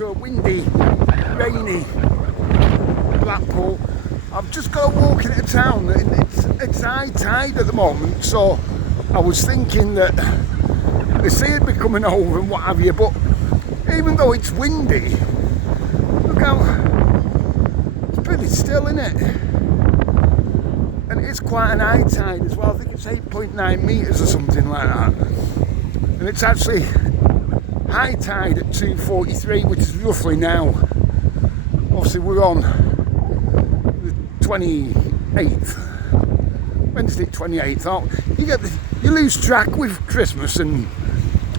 to a windy, rainy Blackpool. I've just got to walk into town. It's high tide at the moment, so I was thinking that the sea would be coming over and what have you, but even though it's windy, look how it's pretty still, isn't it? And it's quite an high tide as well. I think it's 8.9 metres or something like that. And it's actually high tide at 2:43, which is roughly now. Obviously we're on the 28th, Wednesday 28th. Oh, you lose track with Christmas and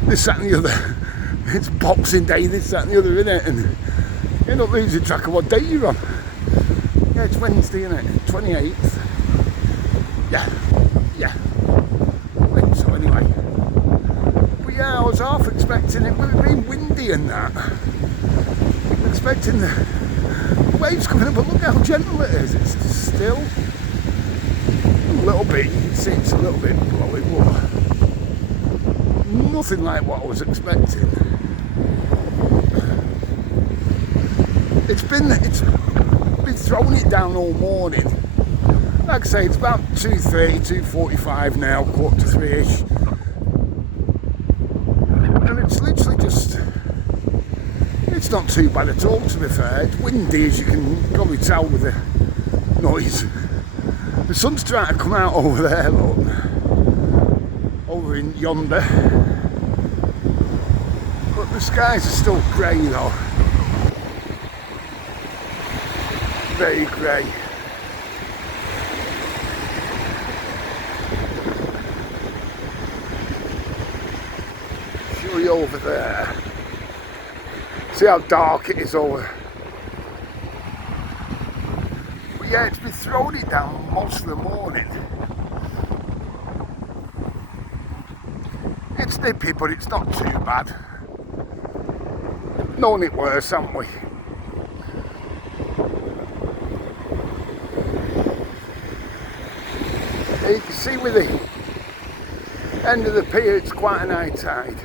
this, that and the other. It's Boxing Day, this, that and the other, isn't it? And you end up losing track of what day you're on. Yeah, it's Wednesday, isn't it? 28th. Yeah. I think so anyway. But yeah, I was half expecting it, with it being windy and that. Expecting the waves coming up, but look how gentle it is. It's still a little bit, you can see it's a little bit blowing, but nothing like what I was expecting. It's been throwing it down all morning. Like I say, it's about 2:30, 2:45 now, 2:45-ish. And it's literally just, it's not too bad at all, to be fair. It's windy, as you can probably tell with the noise. The sun's trying to come out over there, look. Over in yonder. But the skies are still grey though. Very grey. Show you over there. See how dark it is over. But yeah, it's been throwing it down most of the morning. It's nippy, but it's not too bad. Known it worse, haven't we? You can see with the end of the pier, it's quite an high tide.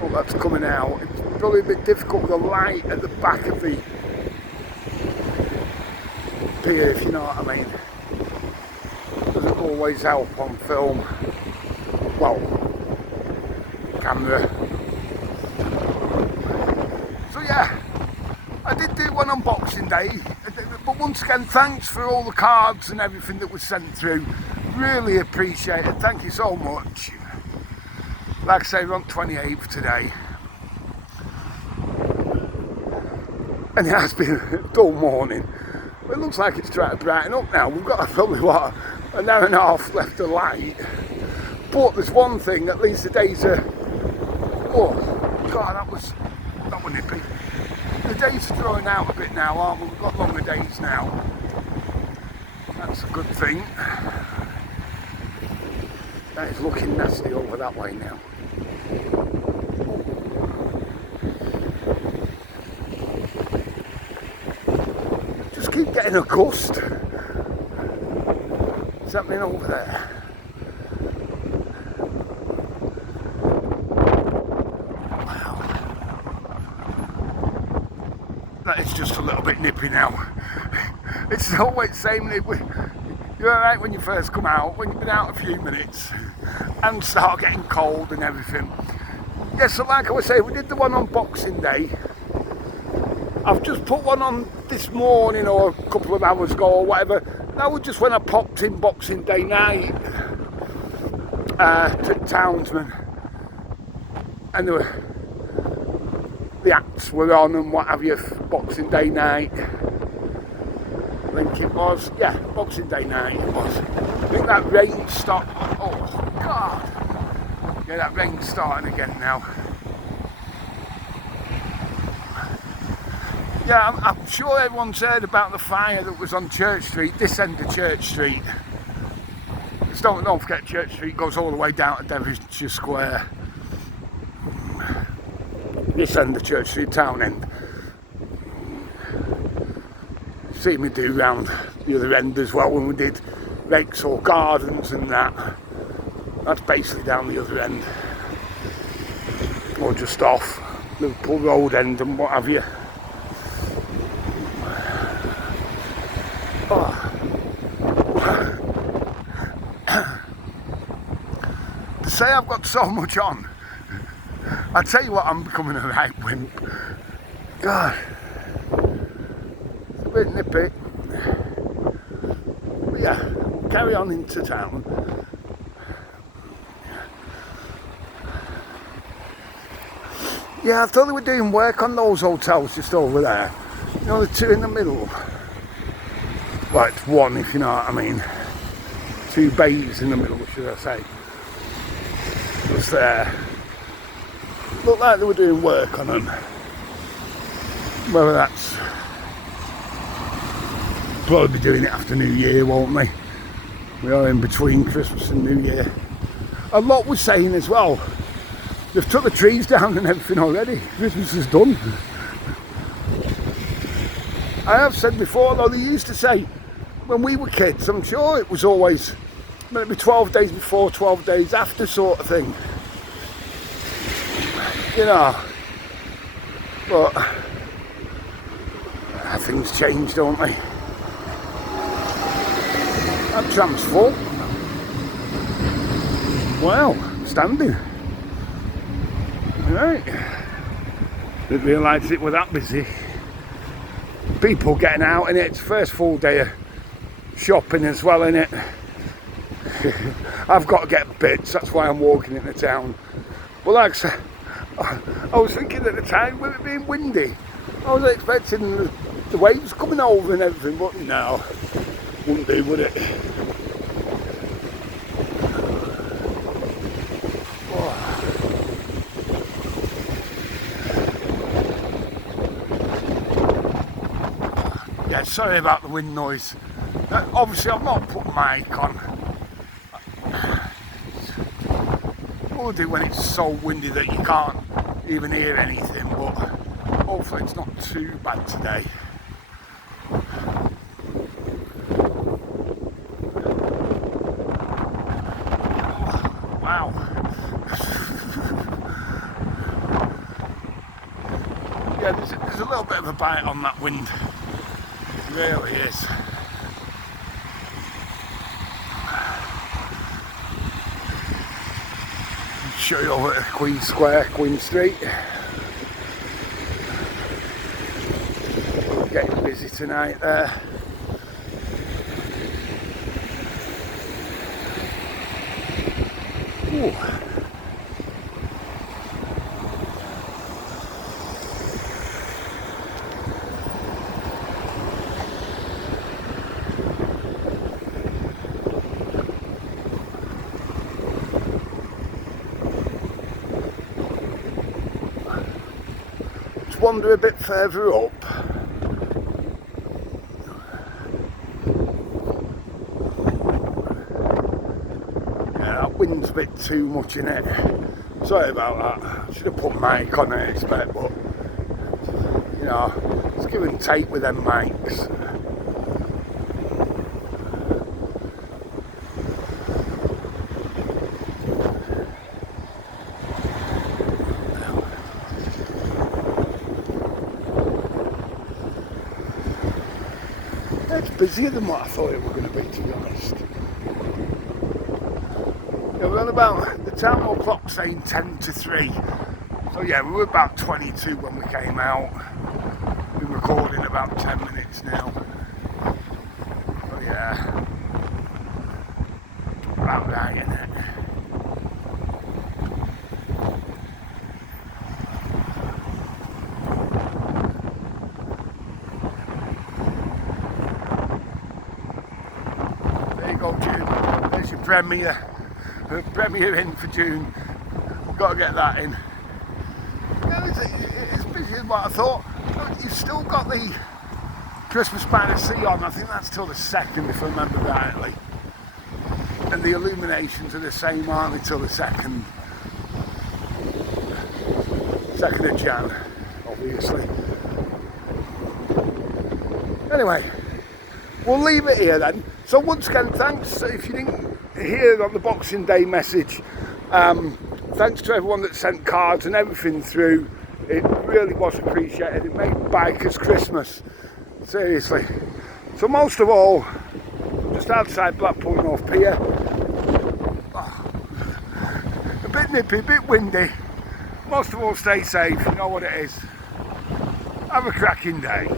Well, that's coming out. It's probably a bit difficult with the light at the back of the pier, if you know what I mean. Doesn't always help on film. Well, camera. So yeah, I did do one on Boxing Day, but once again, thanks for all the cards and everything that was sent through. Really appreciate it. Thank you so much. Like I say, we're on 28th today. And it has been a dull morning. It looks like it's trying to brighten up now. We've got probably, what, an hour and a half left of light. But there's one thing, at least the days are... Oh, God, that was nippy. The days are drawing out a bit now, aren't we? We've got longer days now. That's a good thing. That is looking nasty over that way now. Just keep getting a gust. What's happening over there? Wow. That is just a little bit nippy now. It's always the same. You're alright when you first come out, when you've been out a few minutes and start getting cold and everything. Yeah, so like I was saying, we did the one on Boxing Day. I've just put one on this morning or a couple of hours ago or whatever. That was just when I popped in Boxing Day night to Townsman. And the acts were on and what have you, Boxing Day night. I think it was, yeah, Boxing Day night it was. I think that rain stopped. Oh God, yeah, that rain's starting again now. Yeah, I'm sure everyone's heard about the fire that was on Church Street, this end of Church Street. Just don't forget, Church Street goes all the way down to Devonshire Square. This end of Church Street, town end. See me do round the other end as well when we did Rakesall Gardens and that. That's basically down the other end, or just off. Liverpool Road End and what have you. Oh. To say I've got so much on, I tell you what, I'm becoming a right wimp. God, it's a bit nippy. But yeah, carry on into town. Yeah, I thought they were doing work on those hotels just over there. You know, the two in the middle. Well, it's one, if you know what I mean. Two bays in the middle, should I say. Just there. Looked like they were doing work on them. Whether that's... probably be doing it after New Year, won't they? We are in between Christmas and New Year. A lot was saying as well, they've took the trees down and everything already. Christmas is done. I have said before, though, they used to say, when we were kids, I'm sure it was always maybe 12 days before, 12 days after sort of thing. You know. But things change, don't they? That tram's full. Wow, standing. Right. Didn't realise it was that busy. People getting out in it. It's first full day of shopping as well, innit? I've got to get bits, that's why I'm walking into town. But like I said, I was thinking at the time, with it being windy, I was expecting the waves coming over and everything, but no, wouldn't do, would it? Yeah, sorry about the wind noise. Obviously I've not put mic on. We'll do when it's so windy that you can't even hear anything, but hopefully it's not too bad today. Wow. Yeah, there's a little bit of a bite on that wind. It really is. Show you over at Queen Square, Queen Street. Getting busy tonight there. Ooh. Wander a bit further up. Yeah, that wind's a bit too much in it. Sorry about that. I should have put mic on, I expect, but you know, it's give and take with them mics. It's busier than what I thought it was going to be, to be honest. Yeah, we're on about, the town hall clock saying 10 to 3. So yeah, we were about 22 when we came out. We've been recording about 10 minutes now. So yeah, about right, isn't it? June. There's your premiere in for June. Got to get that in. Yeah, it's busy as what I thought. You've still got the Christmas by the Sea on. I think that's till the 2nd, if I remember rightly. And the illuminations are the same, aren't they, till the 2nd? 2nd of Jan, obviously. Anyway, we'll leave it here then. So once again, thanks if you didn't hear on the Boxing Day message. Thanks to everyone that sent cards and everything through. It really was appreciated. It made bikers Christmas, seriously. So most of all, just outside Blackpool North Pier, a bit nippy, a bit windy. Most of all, stay safe, you know what it is. Have a cracking day.